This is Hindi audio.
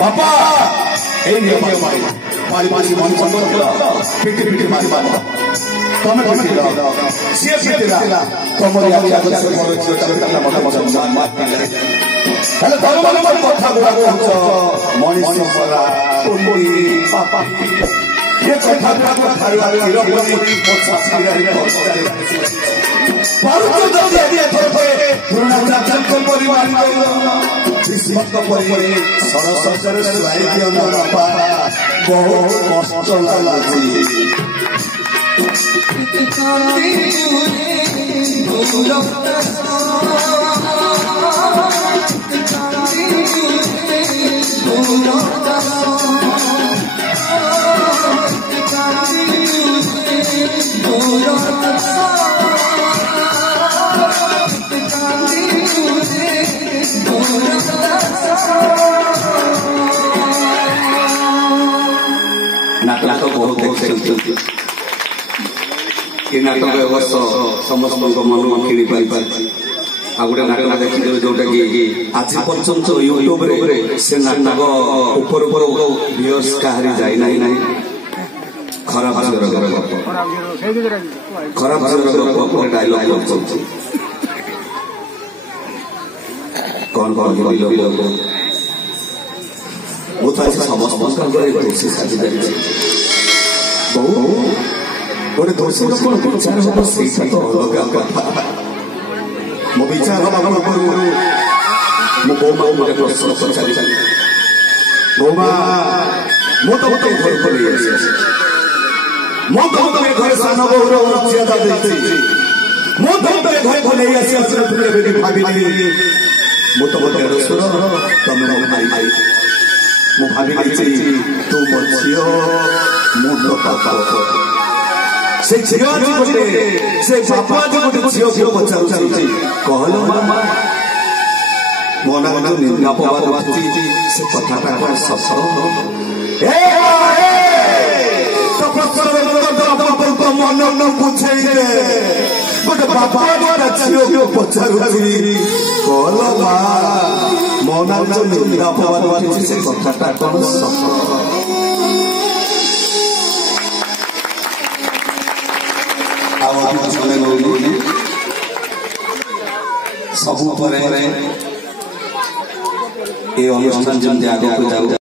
बापा मारी मारी मन पिटी पिटी मारी मारी तमे पिटिला से पिटिला तमरी आगे आगे से मोर चिता मत मत मार हेले तम मन कथा गुडा कहछ मनीष सरा कोली पापा ये कथा गुडा थारवा हिरो बोली मोछा सिरा पारुतो जल्दी थोड़े पुराना चाचन को परिवार किस्मत का परिवार सरसर सुलाई दियो ना बापा बहुत कष्ट लागी नाटक बहुत देखते कि नाटक अवश्य समस्त मन किणी पाई आ गोटे नाटक देखिए जोटा कि आज पर्यंत यूट्यूब से नाटक ऊपर ऊपर व्यूअर्स काहारी जाई नहीं खराब खराब डायलॉग कौन कौन वो तो ऐसे समस्त बहु गोटे दोषी लोक विचार हम से तो अलग कथा मो विचार मो बो माँ गोटे प्रश्न पचारि बो माँ मो तो घर को मो तो घर सान बोर मर्यादा देती मो तो घर को नहीं आसी भाविली मो तो देढ़शुर तुम मो भाई मु भाभी तू मो झील मु पापा से झील गोटे से बापा गोटे झील को पचार कहल मामा मो ना अपवाद से कथा सस मन न बुझे गोटे बापा झील को पचार कहल मा मना अपवाद से कथा कौन सब अनुष्ठान जमी आगे जाऊ